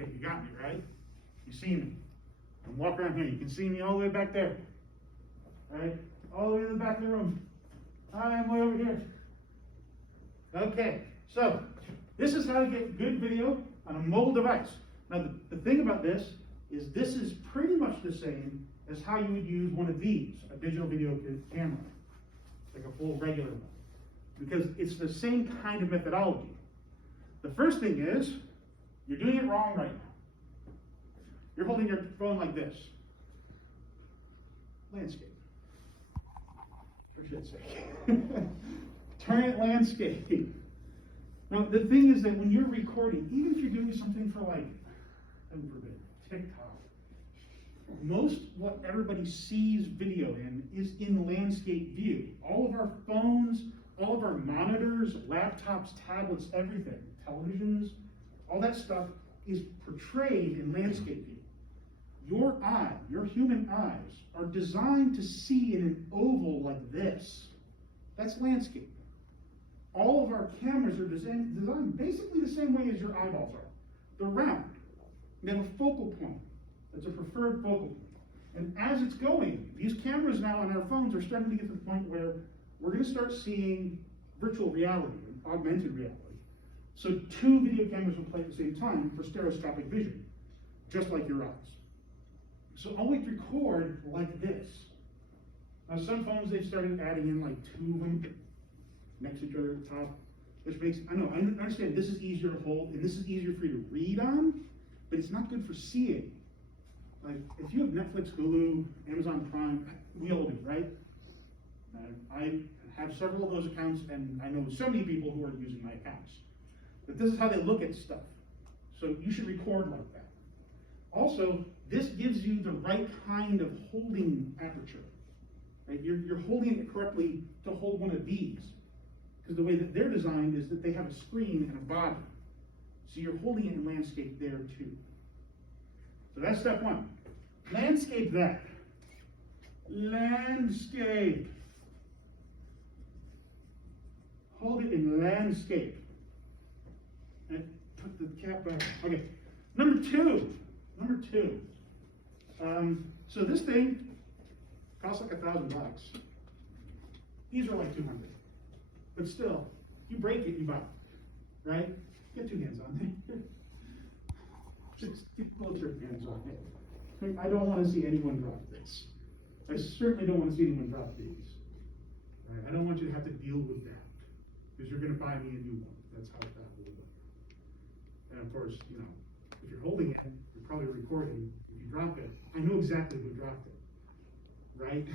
Okay, you got me, right? You see me. I'm walking around here. You can see me all the way back there. Right? All the way to the back of the room. I am way over here. Okay, so this is how to get good video on a mobile device. Now, the thing about this is pretty much the same as how you would use one of these, a digital video camera, like a full regular one, because it's the same kind of methodology. The first thing is, you're doing it wrong right now. You're holding your phone like this. Landscape. For shit's sake. Turn it landscape. Now, the thing is that when you're recording, even if you're doing something for like, heaven forbid, TikTok, most what everybody sees video in is in landscape view. All of our phones, all of our monitors, laptops, tablets, everything, televisions, all that stuff is portrayed in landscape view. Your eye, your human eyes, are designed to see in an oval like this. That's landscape. All of our cameras are designed basically the same way as your eyeballs are. They're round. They have a focal point. It's a preferred focal point. And as it's going, these cameras now on our phones are starting to get to the point where we're going to start seeing virtual reality, augmented reality. So two video cameras will play at the same time for stereoscopic vision, just like your eyes. So always record like this. Now some phones, they've started adding in like two of them next to each other at the top, which makes, I understand this is easier to hold and this is easier for you to read on, but it's not good for seeing. Like, if you have Netflix, Hulu, Amazon Prime, we all do, right? I have several of those accounts, and I know so many people who are using my accounts. But this is how they look at stuff. So you should record like that. Also, this gives you the right kind of holding aperture. Right? You're holding it correctly to hold one of these. Because the way that they're designed is that they have a screen and a body. So you're holding it in landscape there too. So that's step one. Landscape that. Landscape. Hold it in landscape. And put the cap back. Okay. Number two. So this thing costs like $1,000. These are like 200. But still, you break it, you buy it. Right? Get two hands on it. Just get both your hands on it. I don't want to see anyone drop this. I certainly don't want to see anyone drop these. Right? I don't want you to have to deal with that. Because you're going to buy me a new one. That's how that will work. And of course, you know, if you're holding it, you're probably recording. If you drop it, I know exactly who dropped it. Right?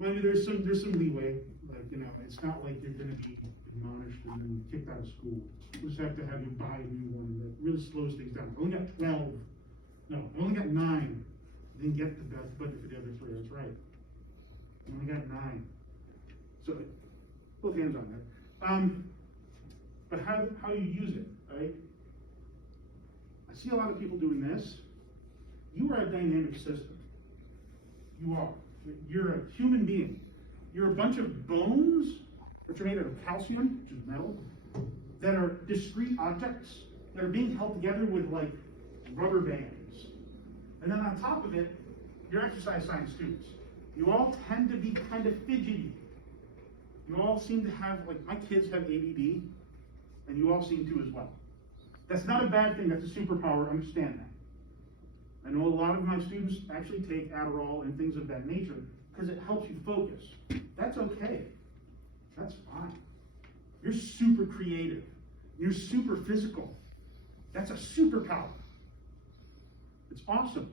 Mind you, there's some leeway. Like, you know, it's not like you're going to be admonished and then kicked out of school. We just have to have you buy a new one that really slows things down. I only got 12. No, I only got 9. I didn't get the budget for the other 3. That's right. I only got 9. So, both hands on that. But how you use it, right? I see a lot of people doing this. You are a dynamic system. You are. You're a human being. You're a bunch of bones, which are made out of calcium, which is metal, that are discrete objects that are being held together with like rubber bands. And then on top of it, you're exercise science students. You all tend to be kind of fidgety. You all seem to have, like, my kids have ADD, and you all seem to as well. That's not a bad thing, that's a superpower, understand that. I know a lot of my students actually take Adderall and things of that nature because it helps you focus. That's okay. That's fine. You're super creative. You're super physical. That's a superpower. It's awesome.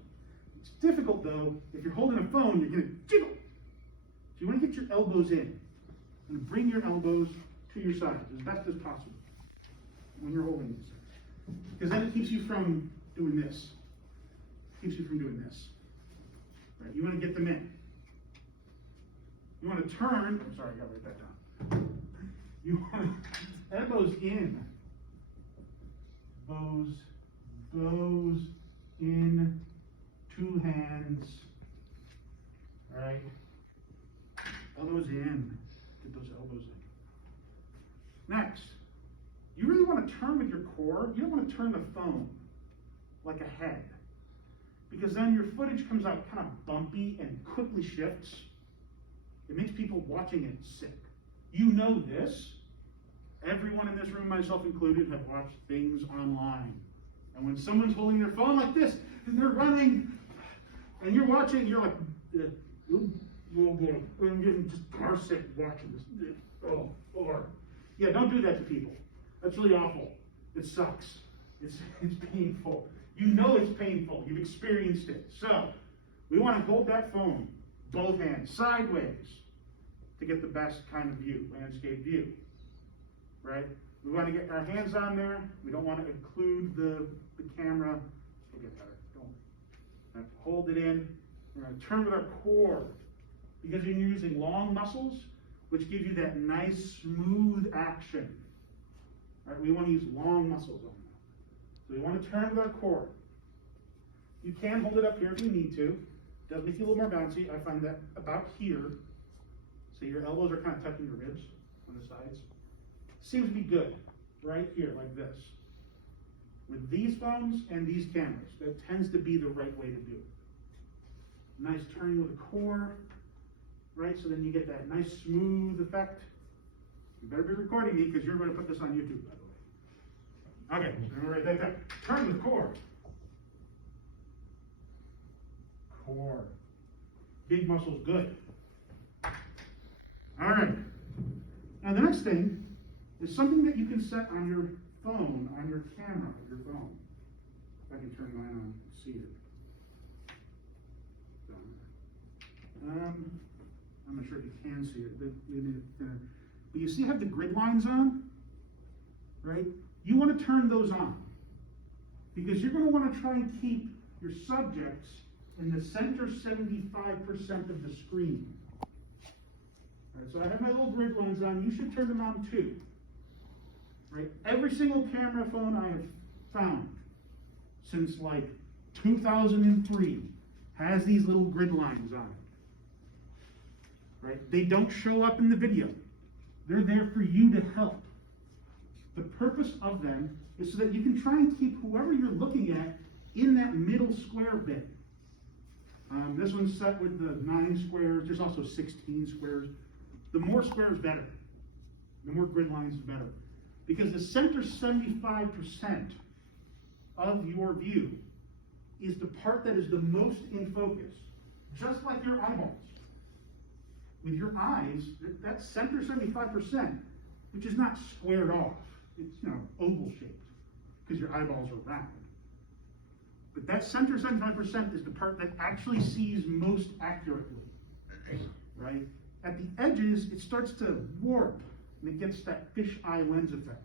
It's difficult though, if you're holding a phone, you're gonna jiggle. So you wanna get your elbows in and bring your elbows to your sides as best as possible when you're holding this. Because then it keeps you from doing this. Keeps you from doing this. Right? You want to get them in. You want to turn. I'm sorry, I got to write that down. You want elbows in. Bows in. 2 hands. All right. Elbows in. Get those elbows in. Next, you really want to turn with your core. You don't want to turn the phone like a head, because then your footage comes out kind of bumpy and quickly shifts. It makes people watching it sick. You know this. Everyone in this room, myself included, have watched things online. And when someone's holding their phone like this, and they're running, and you're watching, you're like, oh boy, I'm getting just car sick watching this. Oh, Lord. Yeah, don't do that to people. That's really awful. It sucks. It's painful. You know it's painful. You've experienced it. So, we want to hold that phone, both hands, sideways, to get the best kind of view, landscape view. Right? We want to get our hands on there. We don't want to occlude the camera. We'll get better. Don't hold it in. We're going to turn with our core, because you're using long muscles, which give you that nice, smooth action. Right? We want to use long muscles on that. So we want to turn with our core. You can hold it up here if you need to. It does make you a little more bouncy. I find that about here. So your elbows are kind of touching your ribs on the sides. Seems to be good right here, like this. With these phones and these cameras, that tends to be the right way to do it. Nice turning with the core, right? So then you get that nice smooth effect. You better be recording me, because you're going to put this on YouTube, by the way. Okay, so I'm going to write that down. Turn with core. Core. Big muscles, good. All right. Now the next thing is something that you can set on your phone, on your camera of your phone. If I can turn mine on and see it. I'm not sure if you can see it, but you see I have the grid lines on, right? You want to turn those on, because you're going to want to try and keep your subjects in the center 75% of the screen. All right, so I have my little grid lines on. You should turn them on too. Right? Every single camera phone I have found since like 2003 has these little grid lines on it. Right? They don't show up in the video. They're there for you to help. The purpose of them is so that you can try and keep whoever you're looking at in that middle square bit. This one's set with the 9 squares. There's also 16 squares. The more squares, better. The more grid lines, better. Because the center 75% of your view is the part that is the most in focus. Just like your eyeballs. With your eyes, that center 75%, which is not squared off. It's, oval shaped, because your eyeballs are round. But that center 75% is the part that actually sees most accurately, right? At the edges, it starts to warp, and it gets that fisheye lens effect.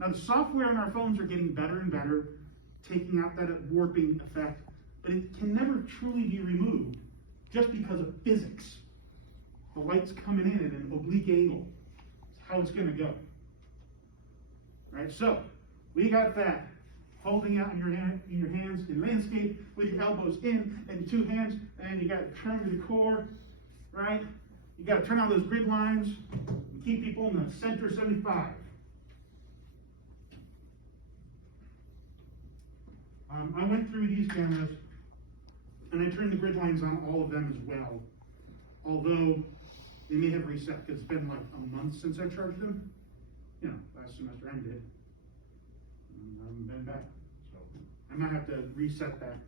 Now, the software on our phones are getting better and better, taking out that warping effect, but it can never truly be removed just because of physics. The light's coming in at an oblique angle. That's how it's going to go. Right? So, we got that. Holding out in your hands in landscape with your elbows in and your 2 hands, and you got to turn to the core, right? You got to turn on those grid lines and keep people in the center 75. I went through these cameras and I turned the grid lines on all of them as well. Although they may have reset because it's been like a month since I charged them. Last semester ended. I haven't been back. So I might have to reset that.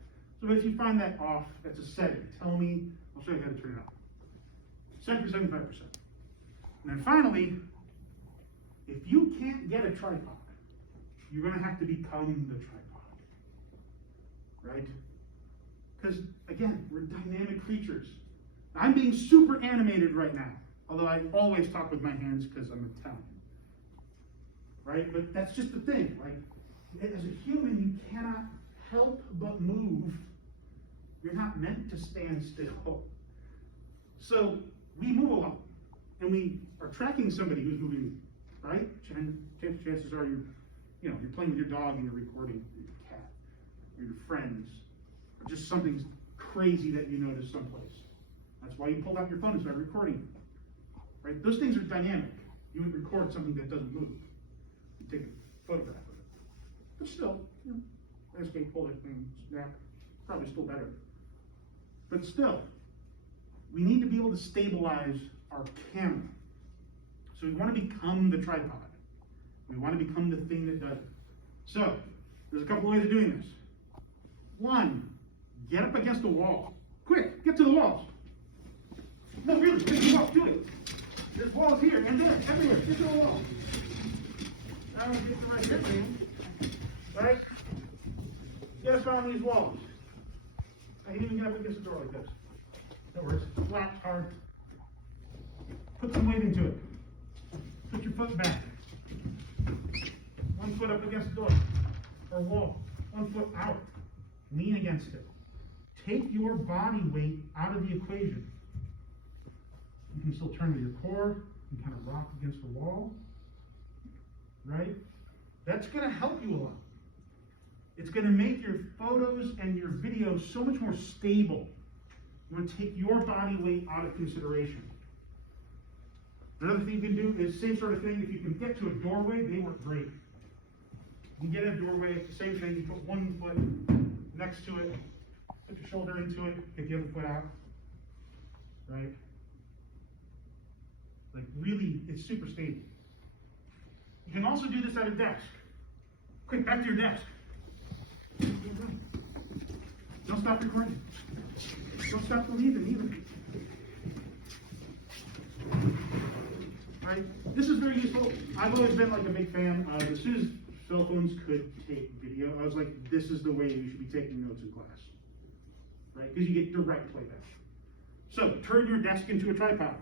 So if you find that off, that's a setting. Tell me, I'll show you how to turn it up. Set for 75%. And then finally, if you can't get a tripod, you're going to have to become the tripod. Right? Because, again, we're dynamic creatures. I'm being super animated right now, although I always talk with my hands because I'm Italian. Right? But that's just the thing. Like, as a human, you cannot help but move. You're not meant to stand still. So we move a lot, and we are tracking somebody who's moving, right? Chances are you're playing with your dog and you're recording your cat or your friends, or just something crazy that you notice someplace. That's why you pulled out your phone and started recording. Right? Those things are dynamic. You would record something that doesn't move. You take photograph of it. But still, you know, landscape, pull it, and snap, probably still better. But still, we need to be able to stabilize our camera. So we want to become the tripod. We want to become the thing that does it. So, there's a couple ways of doing this. One, get up against the wall. Quick, get to the walls. No, really, get to the wall, do it. There's walls here and there, everywhere, get to the wall. Now get the right grip, man. Right? Get us on these walls. I can even get up against the door like this. That works. Flat, hard. Put some weight into it. Put your foot back. One foot up against the door or wall. 1 foot out. Lean against it. Take your body weight out of the equation. You can still turn with your core. You can kind of rock against the wall. Right? That's going to help you a lot. It's going to make your photos and your videos so much more stable. You want to take your body weight out of consideration. Another thing you can do is same sort of thing. If you can get to a doorway, they work great. You get a doorway, it's the same thing. You put 1 foot next to it, put your shoulder into it, get the other foot out. Right? Like really, it's super stable. You can also do this at a desk. Quick, back to your desk. Don't stop recording. Don't stop believing either. Right? This is very useful. I've always been like a big fan of, as soon as cell phones could take video, I was like, this is the way you should be taking notes in class. Right? Because you get direct playback. So, turn your desk into a tripod.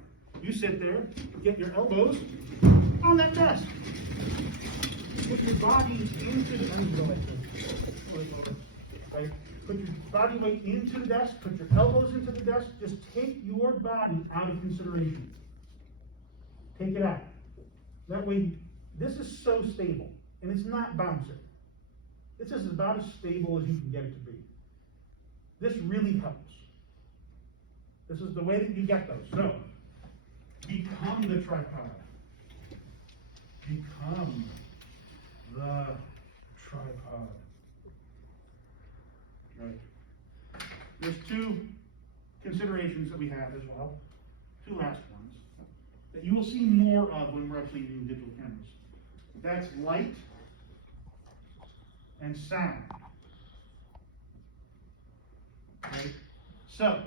You sit there, get your elbows on that desk. Put your body into the right? Put your body weight into the desk, put your elbows into the desk, just take your body out of consideration. Take it out. That way, this is so stable, and it's not bouncing. This is about as stable as you can get it to be. This really helps. This is the way that you get those. So, become the tripod. Become the tripod. Right. There's two considerations that we have as well, two last ones, that you will see more of when we're actually using digital cameras. That's light and sound. Right? So,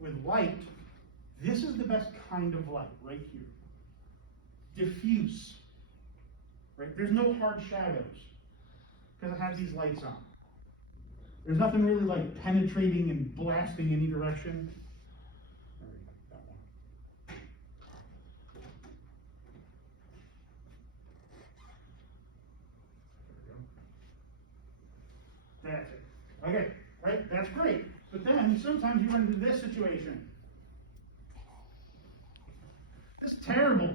with light, this is the best kind of light right here. Diffuse. Right? There's no hard shadows because it has these lights on. There's nothing really like penetrating and blasting any direction. That one. There we go. That's it. Okay, right? That's great. But then sometimes you run into this situation. This is terrible.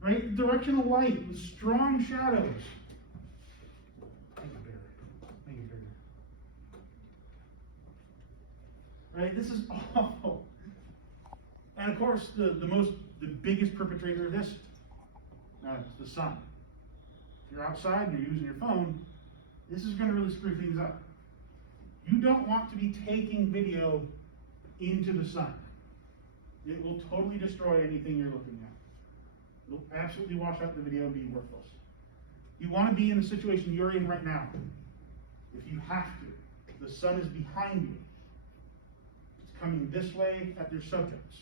Right? Directional light with strong shadows. Make it bigger. Make it bigger. Right? This is awful. And of course, the biggest perpetrator of this is the sun. If you're outside and you're using your phone, this is going to really screw things up. You don't want to be taking video into the sun. It will totally destroy anything you're looking at. It'll absolutely wash out the video and be worthless. You want to be in the situation you're in right now. If you have to. The sun is behind you. It's coming this way at your subjects.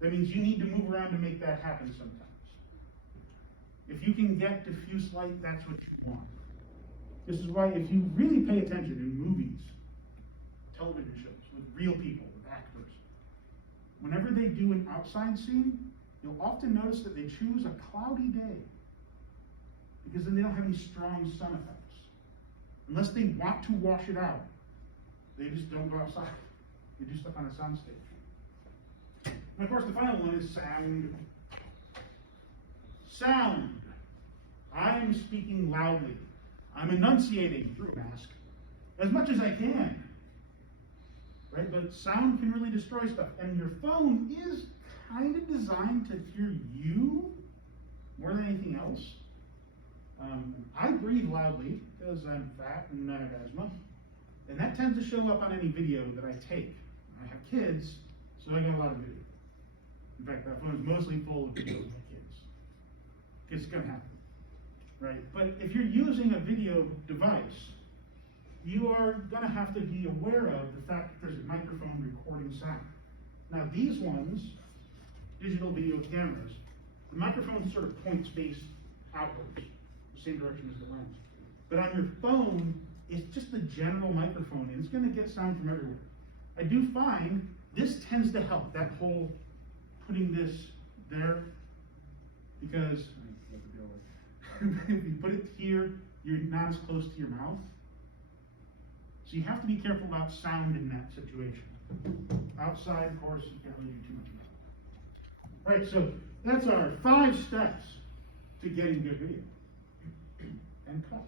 That means you need to move around to make that happen sometimes. If you can get diffuse light, that's what you want. This is why if you really pay attention in movies, television shows, with real people, with actors, whenever they do an outside scene, you'll often notice that they choose a cloudy day because then they don't have any strong sun effects. Unless they want to wash it out, they just don't go outside. They do stuff on a soundstage. And of course, the final one is sound. Sound. I'm speaking loudly. I'm enunciating through a mask as much as I can. Right? But sound can really destroy stuff. And your phone is kind of designed to hear you more than anything else. I breathe loudly because I'm fat and I have asthma, and that tends to show up on any video that I take. I have kids, so I get a lot of video. In fact, that phone is mostly full of video of my kids. It's gonna happen, right? But if you're using a video device, you are gonna have to be aware of the fact that there's a microphone recording sound. Now these ones, digital video cameras, the microphone sort of points face outwards, the same direction as the lens. But on your phone, it's just a general microphone, and it's gonna get sound from everywhere. I do find this tends to help, that whole putting this there, because if you put it here, you're not as close to your mouth. So you have to be careful about sound in that situation. Outside, of course, you can't really do too much about it. Right, so that's our 5 steps to getting good video. And cut.